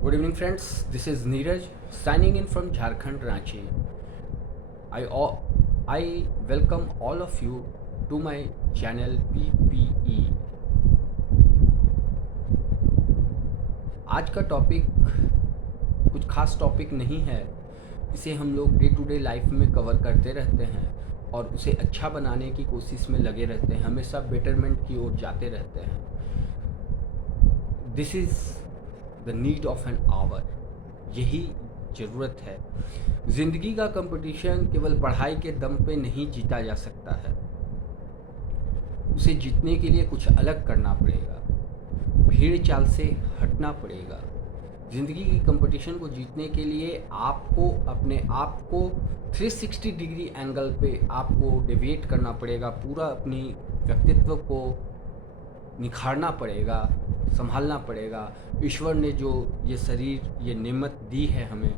Good evening, friends. This is Neeraj signing in from Jharkhand, Ranchi. I welcome all of you to my channel PPE. आज का topic कुछ खास topic नहीं है, इसे हम लोग डे टू डे लाइफ में कवर करते रहते हैं और उसे अच्छा बनाने की कोशिश में लगे रहते हैं, हमेशा बेटरमेंट की ओर जाते रहते हैं. This is the need of an hour. यही ज़रूरत है. ज़िंदगी का कंपटीशन केवल पढ़ाई के दम पे नहीं जीता जा सकता है. उसे जीतने के लिए कुछ अलग करना पड़ेगा, भीड़ चाल से हटना पड़ेगा. ज़िंदगी की कंपटीशन को जीतने के लिए आपको अपने आप को 360 डिग्री एंगल पे आपको डेविएट करना पड़ेगा, पूरा अपनी व्यक्तित्व को निखारना पड़ेगा, संभालना पड़ेगा. ईश्वर ने जो ये शरीर, ये नेमत दी है हमें,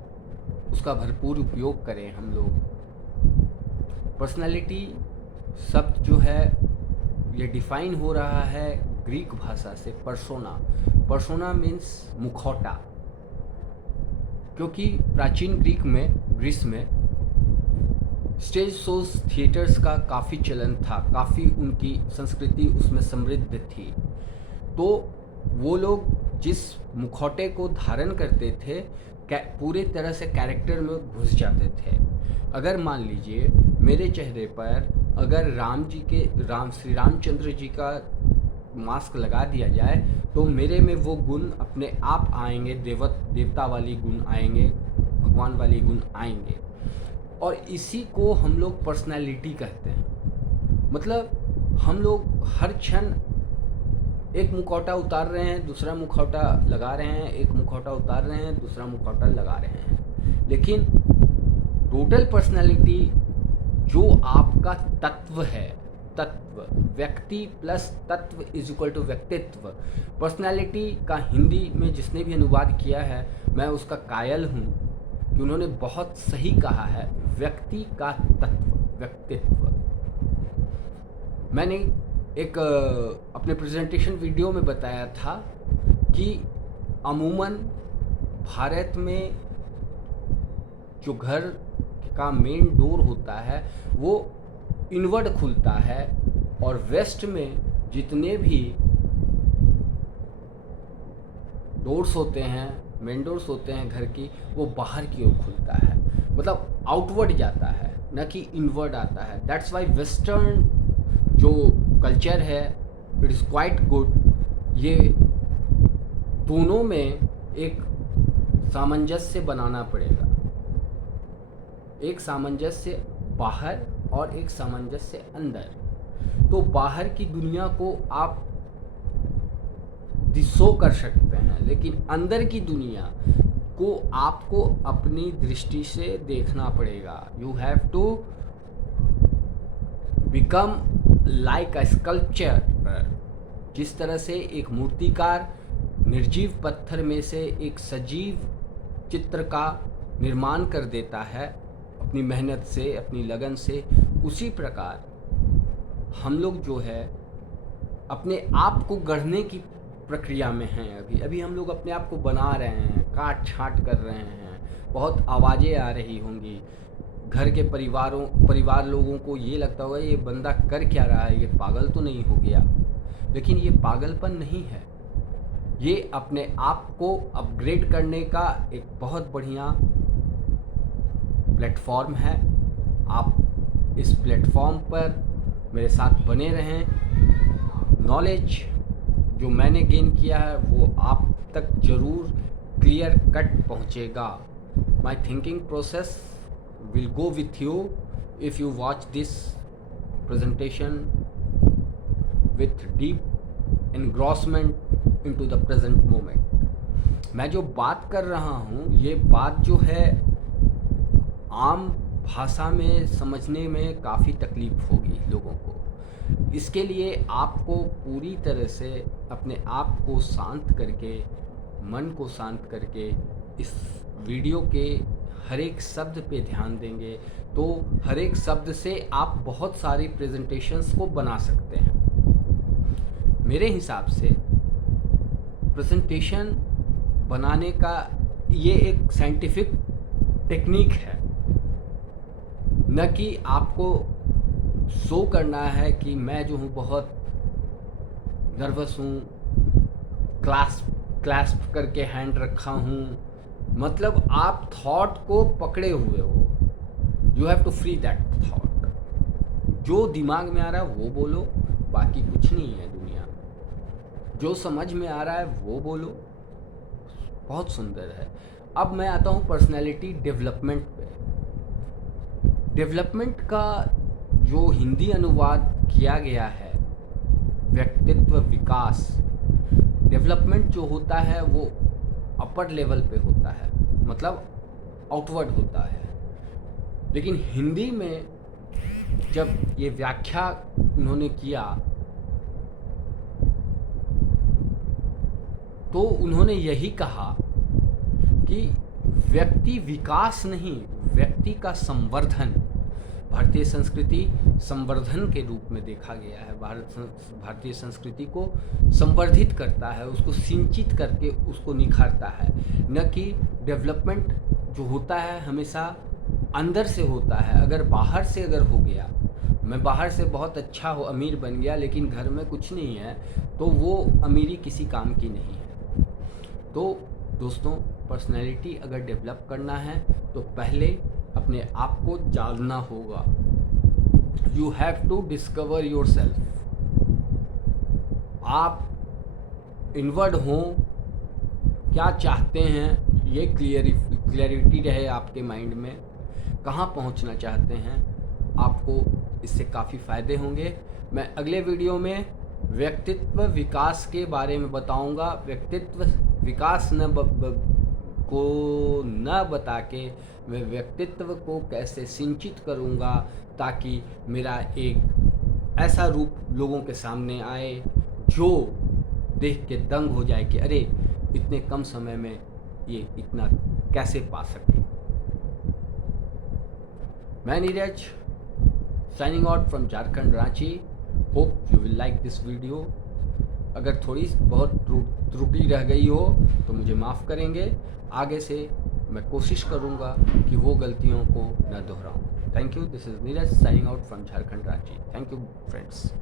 उसका भरपूर उपयोग करें हम लोग. पर्सनालिटी शब्द जो है ये डिफाइन हो रहा है ग्रीक भाषा से पर्सोना. पर्सोना मीन्स मुखौटा, क्योंकि प्राचीन ग्रीस में स्टेज शोज थिएटर्स का काफ़ी चलन था, काफ़ी उनकी संस्कृति उसमें समृद्ध थी. तो वो लोग जिस मुखौटे को धारण करते थे पूरे तरह से कैरेक्टर में घुस जाते थे. अगर मान लीजिए मेरे चेहरे पर अगर श्री रामचंद्र जी का मास्क लगा दिया जाए तो मेरे में वो गुण अपने आप आएंगे, देवता वाली गुण आएंगे, भगवान वाली गुण आएंगे. और इसी को हम लोग पर्सनालिटी कहते हैं. मतलब हम लोग हर क्षण एक मुखौटा उतार रहे हैं, दूसरा मुखौटा लगा रहे हैं, एक मुखौटा उतार रहे हैं, दूसरा मुखौटा लगा रहे हैं. लेकिन टोटल पर्सनालिटी जो आपका तत्व है, तत्व व्यक्ति प्लस तत्व इज इक्वल टू व्यक्तित्व. पर्सनालिटी का हिंदी में जिसने भी अनुवाद किया है, मैं उसका कायल हूँ कि उन्होंने बहुत सही कहा है, व्यक्ति का तत्व व्यक्तित्व. मैंने एक अपने प्रेजेंटेशन वीडियो में बताया था कि अमूमन भारत में जो घर का मेन डोर होता है वो इनवर्ड खुलता है और वेस्ट में जितने भी डोर्स होते हैं, मेन डोर्स होते हैं घर की, वो बाहर की ओर खुलता है, मतलब आउटवर्ड जाता है, न कि इनवर्ड आता है. दैट्स वाई वेस्टर्न जो कल्चर है इट इज़ क्वाइट गुड. ये दोनों में एक सामंजस्य बनाना पड़ेगा, एक सामंजस्य बाहर और एक सामंजस्य अंदर. तो बाहर की दुनिया को आप दिशो कर सकते हैं, लेकिन अंदर की दुनिया को आपको अपनी दृष्टि से देखना पड़ेगा. You have to become like a sculpture. जिस तरह से एक मूर्तिकार निर्जीव पत्थर में से एक सजीव चित्र का निर्माण कर देता है अपनी मेहनत से, अपनी लगन से, उसी प्रकार हम लोग जो है अपने आप को गढ़ने की प्रक्रिया में हैं. अभी हम लोग अपने आप को बना रहे हैं, काट छाँट कर रहे हैं. बहुत आवाज़ें आ रही होंगी, घर के परिवार लोगों को ये लगता होगा ये बंदा कर क्या रहा है, ये पागल तो नहीं हो गया. लेकिन ये पागलपन नहीं है, ये अपने आप को अपग्रेड करने का एक बहुत बढ़िया प्लेटफॉर्म है. आप इस प्लेटफॉर्म पर मेरे साथ बने रहें. नॉलेज जो मैंने गेन किया है वो आप तक ज़रूर क्लियर कट पहुँचेगा. My thinking process will go with you if you watch this presentation with deep engrossment into the present moment. मैं जो बात कर रहा हूँ ये बात जो है आम भाषा में समझने में काफ़ी तकलीफ होगी लोगों को. इसके लिए आपको पूरी तरह से अपने आप को शांत करके, मन को शांत करके इस वीडियो के हर एक शब्द पे ध्यान देंगे तो हर एक शब्द से आप बहुत सारी प्रेजेंटेशंस को बना सकते हैं. मेरे हिसाब से प्रेजेंटेशन बनाने का ये एक साइंटिफिक टेक्निक है, न कि आपको शो करना है कि मैं जो हूँ बहुत नर्वस हूँ, क्लास्प करके हैंड रखा हूँ। मतलब आप थॉट को पकड़े हुए हो। You have to free that thought. जो दिमाग में आ रहा है वो बोलो, बाकी कुछ नहीं है दुनिया में। जो समझ में आ रहा है वो बोलो। बहुत सुंदर है। अब मैं आता हूँ पर्सनैलिटी डेवलपमेंट पे। डेवलपमेंट का जो हिंदी अनुवाद किया गया है, व्यक्तित्व विकास। डेवलपमेंट जो होता है वो अपर लेवल पे होता है, मतलब आउटवर्ड होता है। लेकिन हिंदी में जब ये व्याख्या उन्होंने किया तो उन्होंने यही कहा कि व्यक्ति विकास नहीं, व्यक्ति का संवर्धन। भारतीय संस्कृति संवर्धन के रूप में देखा गया है। भारतीय संस्कृति को संवर्धित करता है, उसको सिंचित करके उसको निखारता है, न कि डेवलपमेंट जो होता है हमेशा अंदर से होता है। अगर बाहर से अगर हो गया, मैं बाहर से बहुत अच्छा हो अमीर बन गया लेकिन घर में कुछ नहीं है, तो वो अमीरी किसी काम की नहीं है। तो दोस्तों, पर्सनैलिटी अगर डेवलप करना है तो पहले अपने आप को जानना होगा। You have to discover yourself. आप इनवर्ड हों, क्या चाहते हैं, ये क्लियरिटी रहे आपके माइंड में, कहाँ पहुँचना चाहते हैं, आपको इससे काफ़ी फ़ायदे होंगे। मैं अगले वीडियो में व्यक्तित्व विकास के बारे में बताऊंगा। व्यक्तित्व विकास को न बता के मैं व्यक्तित्व को कैसे सिंचित करूंगा, ताकि मेरा एक ऐसा रूप लोगों के सामने आए जो देख के दंग हो जाए कि अरे, इतने कम समय में ये इतना कैसे पा सके। मैं Neeraj, signing out from Jharkhand Ranchi. Hope you will like this video. अगर थोड़ी बहुत त्रुटि रह गई हो तो मुझे माफ़ करेंगे। आगे से मैं कोशिश करूँगा कि वो गलतियों को न दोहराऊँ। Thank you. This is Neeraj signing out from Jharkhand Ranchi. Thank you friends.